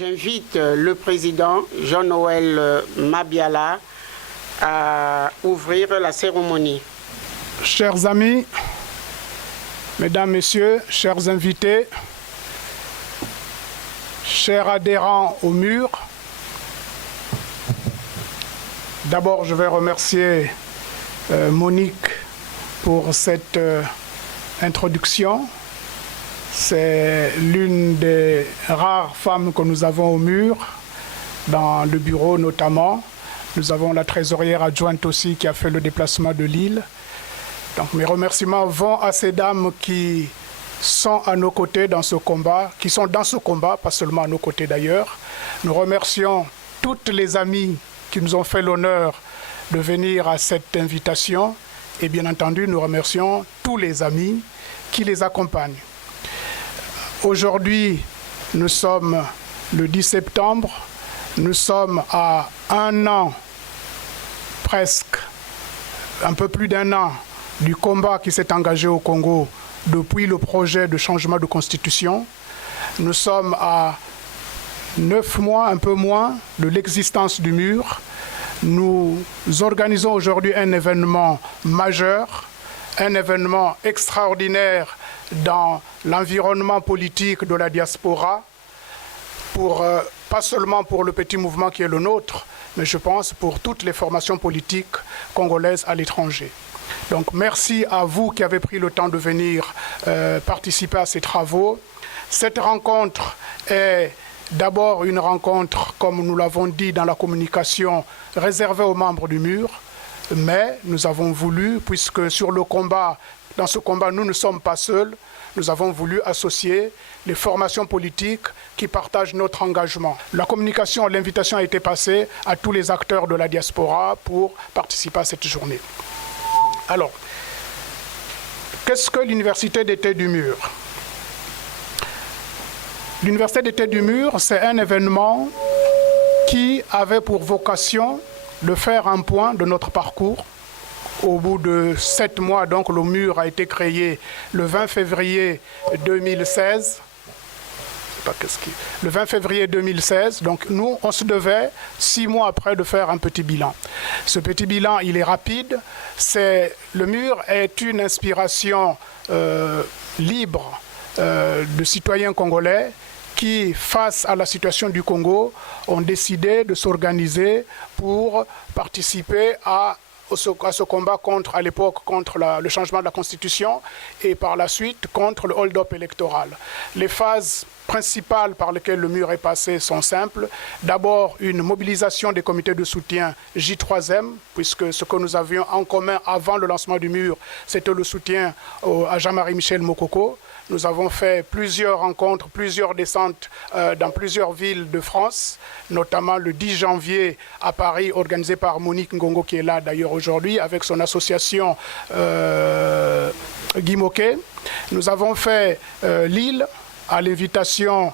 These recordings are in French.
J'invite le président Jean-Noël Mabiala à ouvrir la cérémonie. Chers amis, mesdames, messieurs, chers invités, chers adhérents au mur, d'abord je vais remercier Monique pour cette introduction. C'est l'une des rares femmes que nous avons au mur, dans le bureau notamment. Nous avons la trésorière adjointe aussi qui a fait le déplacement de Lille. Donc mes remerciements vont à ces dames qui sont à nos côtés dans ce combat, qui sont dans ce combat, pas seulement à nos côtés d'ailleurs. Nous remercions toutes les amies qui nous ont fait l'honneur de venir à cette invitation. Et bien entendu, nous remercions tous les amis qui les accompagnent. Aujourd'hui, nous sommes le 10 septembre, nous sommes à un an, presque, un peu plus d'un an, du combat qui s'est engagé au Congo depuis le projet de changement de constitution. Nous sommes à 9 mois, un peu moins, de l'existence du mur. Nous organisons aujourd'hui un événement majeur, un événement extraordinaire dans l'environnement politique de la diaspora, pas seulement pour le petit mouvement qui est le nôtre, mais je pense pour toutes les formations politiques congolaises à l'étranger. Donc merci à vous qui avez pris le temps de venir participer à ces travaux. Cette rencontre est d'abord une rencontre, comme nous l'avons dit dans la communication, réservée aux membres du mur, mais nous avons voulu, puisque sur le combat, dans ce combat, nous ne sommes pas seuls, nous avons voulu associer les formations politiques qui partagent notre engagement. La communication, l'invitation a été passée à tous les acteurs de la diaspora pour participer à cette journée. Alors, qu'est-ce que l'Université d'été du Mur? L'Université d'été du Mur, c'est un événement qui avait pour vocation de faire un point de notre parcours. Au bout de 7 mois, donc, le mur a été créé le 20 février 2016. Le 20 février 2016, donc nous, on se devait, 6 mois après, de faire un petit bilan. Ce petit bilan, il est rapide. Le mur est une inspiration libre de citoyens congolais qui, face à la situation du Congo, ont décidé de s'organiser pour participer à ce combat à l'époque contre le changement de la Constitution et par la suite contre le hold-up électoral. Les phases principales par lesquelles le mur est passé sont simples. D'abord, une mobilisation des comités de soutien J3M, puisque ce que nous avions en commun avant le lancement du mur, c'était le soutien à Jean-Marie Michel Mokoko. Nous avons fait plusieurs rencontres, plusieurs descentes dans plusieurs villes de France, notamment le 10 janvier à Paris, organisé par Monique Ngongo, qui est là d'ailleurs aujourd'hui, avec son association Guy Moquet. Nous avons fait Lille, à l'invitation,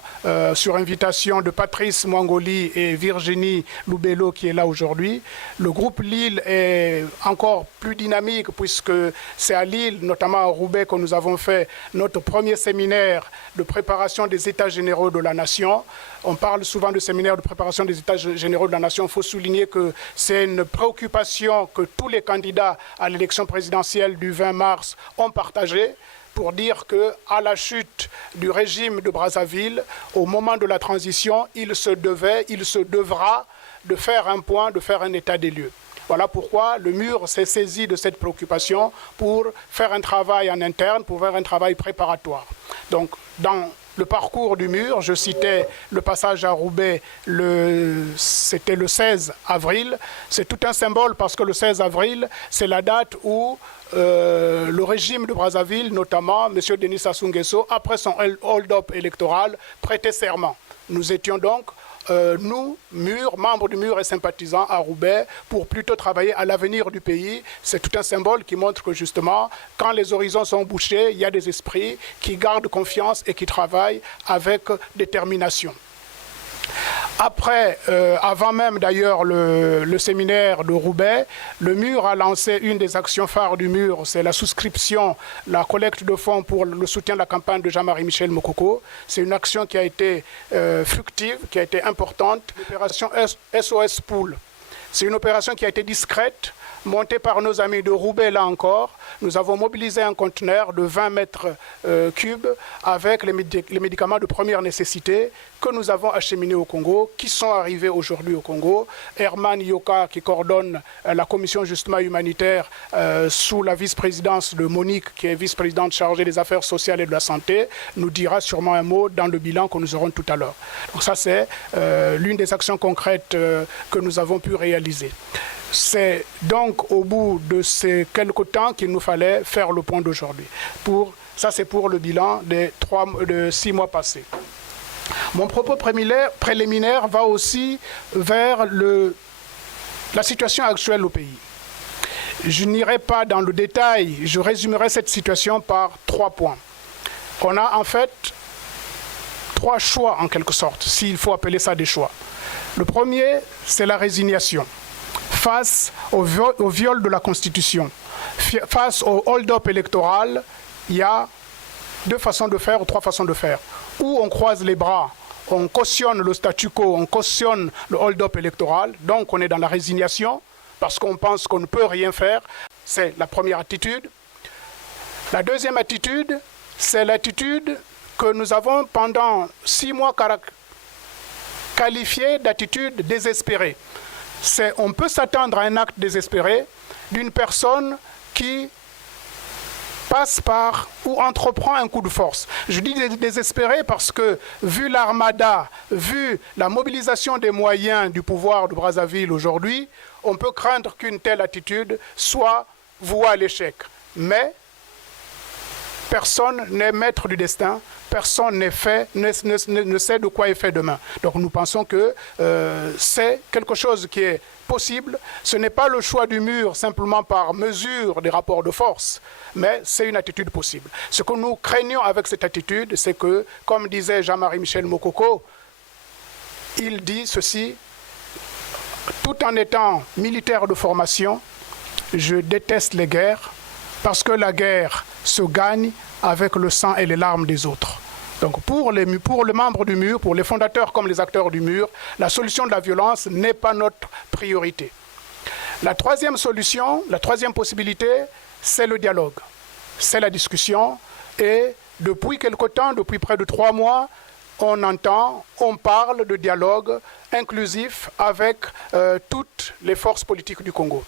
sur invitation de Patrice Mwangoli et Virginie Loubello qui est là aujourd'hui. Le groupe Lille est encore plus dynamique puisque c'est à Lille, notamment à Roubaix, que nous avons fait notre premier séminaire de préparation des États généraux de la Nation. On parle souvent de séminaire de préparation des États généraux de la Nation. Il faut souligner que c'est une préoccupation que tous les candidats à l'élection présidentielle du 20 mars ont partagée, pour dire qu'à la chute du régime de Brazzaville, au moment de la transition, il se devra de faire un point, de faire un état des lieux. Voilà pourquoi le mur s'est saisi de cette préoccupation pour faire un travail en interne, pour faire un travail préparatoire. Donc, dans le parcours du mur, je citais le passage à Roubaix, c'était le 16 avril. C'est tout un symbole parce que le 16 avril, c'est la date où le régime de Brazzaville, notamment M. Denis Sassou Nguesso, après son hold-up électoral, prêtait serment. Nous étions donc, nous, membres du mur et sympathisants à Roubaix, pour plutôt travailler à l'avenir du pays. C'est tout un symbole qui montre que justement, quand les horizons sont bouchés, il y a des esprits qui gardent confiance et qui travaillent avec détermination. Après, avant même d'ailleurs le séminaire de Roubaix, le MUR a lancé une des actions phares du MUR, c'est la souscription, la collecte de fonds pour le soutien de la campagne de Jean-Marie Michel Mokoko. C'est une action qui a été fructive, qui a été importante. L'opération SOS Pool, c'est une opération qui a été discrète, montée par nos amis de Roubaix là encore. Nous avons mobilisé un conteneur de 20 mètres cubes avec les médicaments de première nécessité que nous avons acheminés au Congo, qui sont arrivés aujourd'hui au Congo. Herman Yoka, qui coordonne la commission justement humanitaire sous la vice-présidence de Monique, qui est vice-présidente chargée des affaires sociales et de la santé, nous dira sûrement un mot dans le bilan que nous aurons tout à l'heure. Donc ça, c'est l'une des actions concrètes que nous avons pu réaliser. C'est donc au bout de ces quelques temps qu'il nous fallait faire le point d'aujourd'hui. Ça, c'est pour le bilan de 6 mois passés. Mon propos préliminaire va aussi vers la situation actuelle au pays. Je n'irai pas dans le détail, je résumerai cette situation par 3 points. On a en fait 3 choix en quelque sorte, s'il faut appeler ça des choix. Le premier, c'est la résignation. Face au viol de la Constitution, face au hold-up électoral, il y a 2 façons de faire ou 3 façons de faire. Ou on croise les bras, on cautionne le statu quo, on cautionne le hold-up électoral, donc on est dans la résignation, parce qu'on pense qu'on ne peut rien faire. C'est la première attitude. La deuxième attitude, c'est l'attitude que nous avons pendant 6 mois qualifiée d'attitude désespérée. On peut s'attendre à un acte désespéré d'une personne qui passe par ou entreprend un coup de force. Je dis désespéré parce que, vu l'armada, vu la mobilisation des moyens du pouvoir de Brazzaville aujourd'hui, on peut craindre qu'une telle attitude soit vouée à l'échec. Mais personne n'est maître du destin, personne ne sait de quoi est fait demain. Donc nous pensons que c'est quelque chose qui est possible. Ce n'est pas le choix du MUR simplement par mesure des rapports de force, mais c'est une attitude possible. Ce que nous craignons avec cette attitude, c'est que, comme disait Jean-Marie Michel Mokoko, il dit ceci: tout en étant militaire de formation, je déteste les guerres, parce que la guerre se gagne avec le sang et les larmes des autres. Donc pour les membres du MUR, pour les fondateurs comme les acteurs du MUR, la solution de la violence n'est pas notre priorité. La troisième solution, la troisième possibilité, c'est le dialogue, c'est la discussion. Et depuis quelque temps, depuis près de 3 mois, on parle de dialogue inclusif avec toutes les forces politiques du Congo.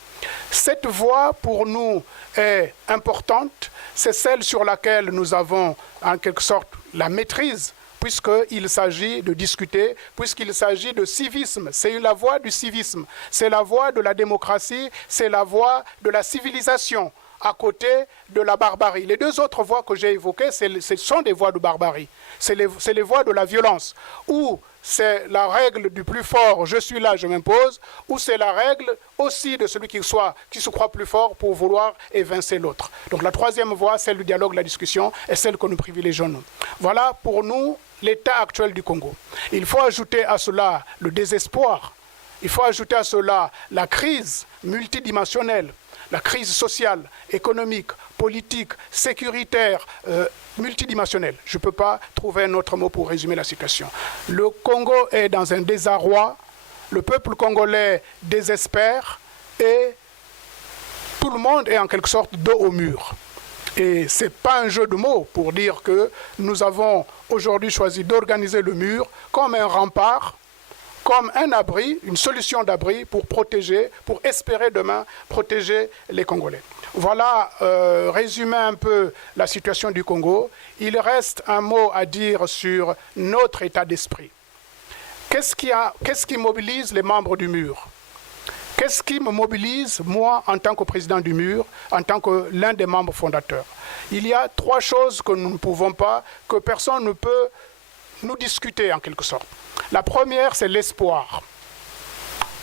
Cette voie, pour nous, est importante. C'est celle sur laquelle nous avons, en quelque sorte, la maîtrise, puisqu'il s'agit de discuter, puisqu'il s'agit de civisme. C'est la voie du civisme, c'est la voie de la démocratie, c'est la voie de la civilisation, à côté de la barbarie. Les 2 autres voies que j'ai évoquées, ce sont des voies de barbarie. C'est les voies de la violence, où c'est la règle du plus fort, je suis là, je m'impose, ou c'est la règle aussi de celui qui se croit plus fort pour vouloir évincer l'autre. Donc la troisième voie, celle du dialogue, la discussion, est celle que nous privilégions nous. Voilà pour nous l'état actuel du Congo. Il faut ajouter à cela le désespoir, il faut ajouter à cela la crise multidimensionnelle, la crise sociale, économique, politique, sécuritaire, multidimensionnelle. Je ne peux pas trouver un autre mot pour résumer la situation. Le Congo est dans un désarroi, le peuple congolais désespère et tout le monde est en quelque sorte dos au mur. Et ce n'est pas un jeu de mots pour dire que nous avons aujourd'hui choisi d'organiser le MUR comme un rempart, comme un abri, une solution d'abri pour protéger, pour espérer demain protéger les Congolais. Voilà, résumer un peu la situation du Congo. Il reste un mot à dire sur notre état d'esprit. Qu'est-ce qui mobilise les membres du MUR? Qu'est-ce qui me mobilise, moi, en tant que président du MUR, en tant que l'un des membres fondateurs? Il y a 3 choses que nous ne pouvons pas, que personne ne peut nous discuter en quelque sorte. La première, c'est l'espoir.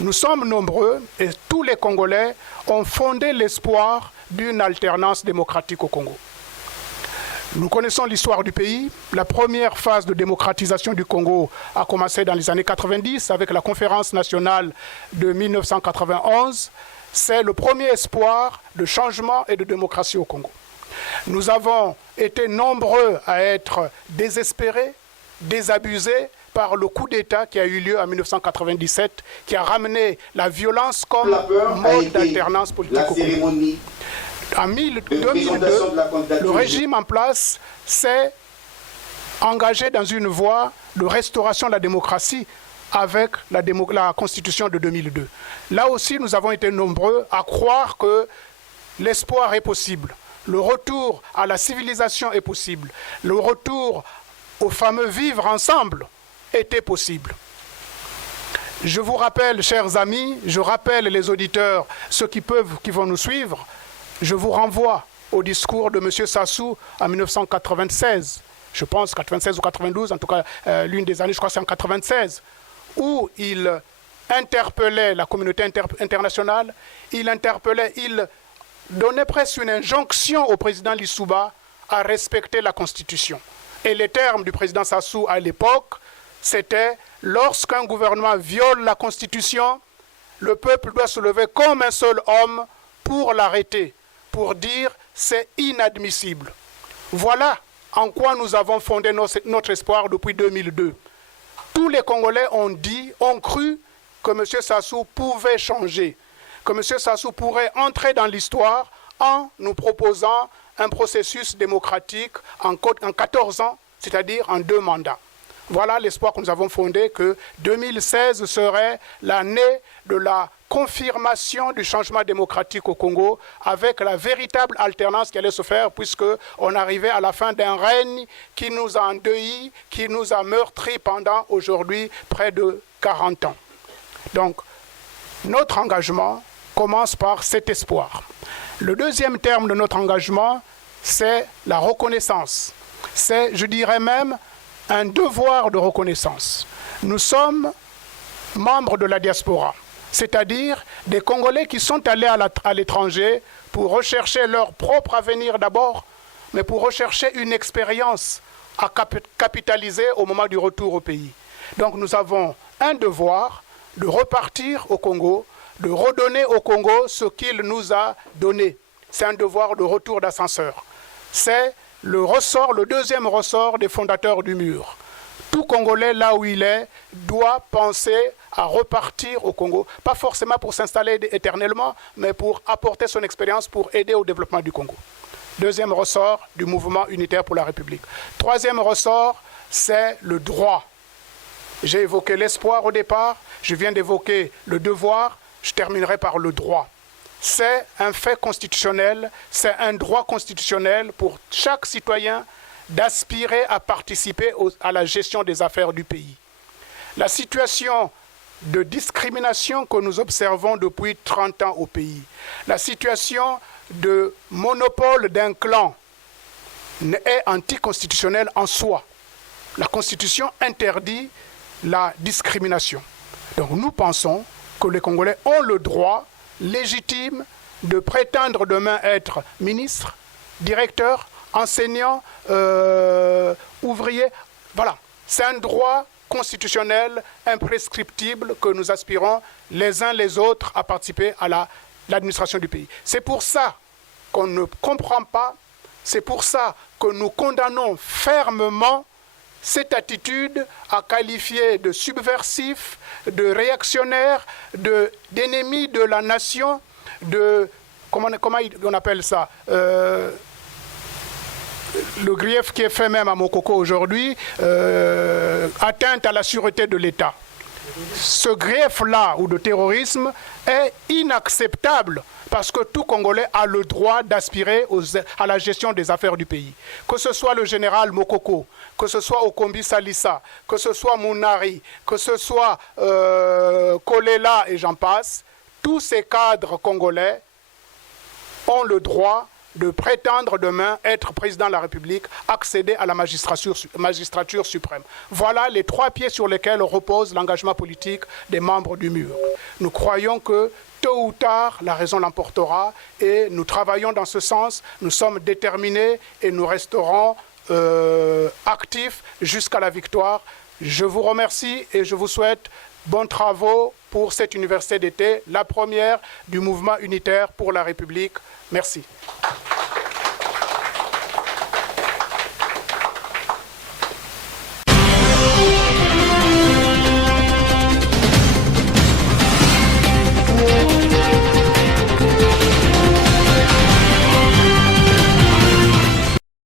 Nous sommes nombreux et tous les Congolais ont fondé l'espoir d'une alternance démocratique au Congo. Nous connaissons l'histoire du pays. La première phase de démocratisation du Congo a commencé dans les années 90 avec la conférence nationale de 1991. C'est le premier espoir de changement et de démocratie au Congo. Nous avons été nombreux à être désespérés, désabusés par le coup d'État qui a eu lieu en 1997, qui a ramené la violence comme mode d'alternance politique au Congo. En 2002, le régime en place s'est engagé dans une voie de restauration de la démocratie avec la Constitution de 2002. Là aussi, nous avons été nombreux à croire que l'espoir est possible. Le retour à la civilisation est possible. Le retour au fameux vivre ensemble était possible. Je vous rappelle, chers amis, je rappelle les auditeurs, ceux qui vont nous suivre, je vous renvoie au discours de M. Sassou en 1996, je pense 96 ou 92, en tout cas l'une des années, je crois que c'est en 96, où il interpellait la communauté internationale, il donnait presque une injonction au président Lissouba à respecter la Constitution. Et les termes du président Sassou à l'époque, c'était « lorsqu'un gouvernement viole la Constitution, le peuple doit se lever comme un seul homme pour l'arrêter, pour dire « c'est inadmissible ». Voilà en quoi nous avons fondé notre espoir depuis 2002. Tous les Congolais ont cru que M. Sassou pouvait changer, que M. Sassou pourrait entrer dans l'histoire en nous proposant un processus démocratique en 14 ans, c'est-à-dire en 2 mandats. Voilà l'espoir que nous avons fondé, que 2016 serait l'année de la confirmation du changement démocratique au Congo avec la véritable alternance qui allait se faire puisqu'on arrivait à la fin d'un règne qui nous a endeuillés, qui nous a meurtris pendant aujourd'hui près de 40 ans. Donc, notre engagement commence par cet espoir. Le deuxième terme de notre engagement, c'est la reconnaissance. C'est, je dirais même, un devoir de reconnaissance. Nous sommes membres de la diaspora, c'est-à-dire des Congolais qui sont allés à l'étranger pour rechercher leur propre avenir d'abord, mais pour rechercher une expérience à capitaliser au moment du retour au pays. Donc nous avons un devoir de repartir au Congo, de redonner au Congo ce qu'il nous a donné. C'est un devoir de retour d'ascenseur. C'est le deuxième ressort des fondateurs du mur. Tout Congolais, là où il est, doit penser à repartir au Congo, pas forcément pour s'installer éternellement, mais pour apporter son expérience, pour aider au développement du Congo. Deuxième ressort du mouvement unitaire pour la République. Troisième ressort, c'est le droit. J'ai évoqué l'espoir au départ, je viens d'évoquer le devoir, je terminerai par le droit. C'est un fait constitutionnel, c'est un droit constitutionnel pour chaque citoyen d'aspirer à participer à la gestion des affaires du pays. La situation de discrimination que nous observons depuis 30 ans au pays, la situation de monopole d'un clan est anticonstitutionnelle en soi. La Constitution interdit la discrimination. Donc nous pensons que les Congolais ont le droit légitime de prétendre demain être ministre, directeur, enseignant, ouvrier. Voilà, c'est un droit constitutionnel imprescriptible que nous aspirons les uns les autres à participer à l'administration du pays. C'est pour ça qu'on ne comprend pas, c'est pour ça que nous condamnons fermement cette attitude à qualifier de subversif, de réactionnaire, d'ennemi de la nation, comment on appelle ça, le grief qui est fait même à Mokoko aujourd'hui, atteinte à la sûreté de l'État. Ce grief-là, ou de terrorisme, est inacceptable parce que tout Congolais a le droit d'aspirer à la gestion des affaires du pays. Que ce soit le général Mokoko, que ce soit Okombi Salissa, que ce soit Mounari, que ce soit Kolela et j'en passe, tous ces cadres congolais ont le droit de prétendre demain être président de la République, accéder à la magistrature suprême. Voilà les 3 pieds sur lesquels repose l'engagement politique des membres du mur. Nous croyons que tôt ou tard, la raison l'emportera et nous travaillons dans ce sens. Nous sommes déterminés et nous resterons actifs jusqu'à la victoire. Je vous remercie et je vous souhaite bons travaux pour cette université d'été, la première du mouvement unitaire pour la République. Merci.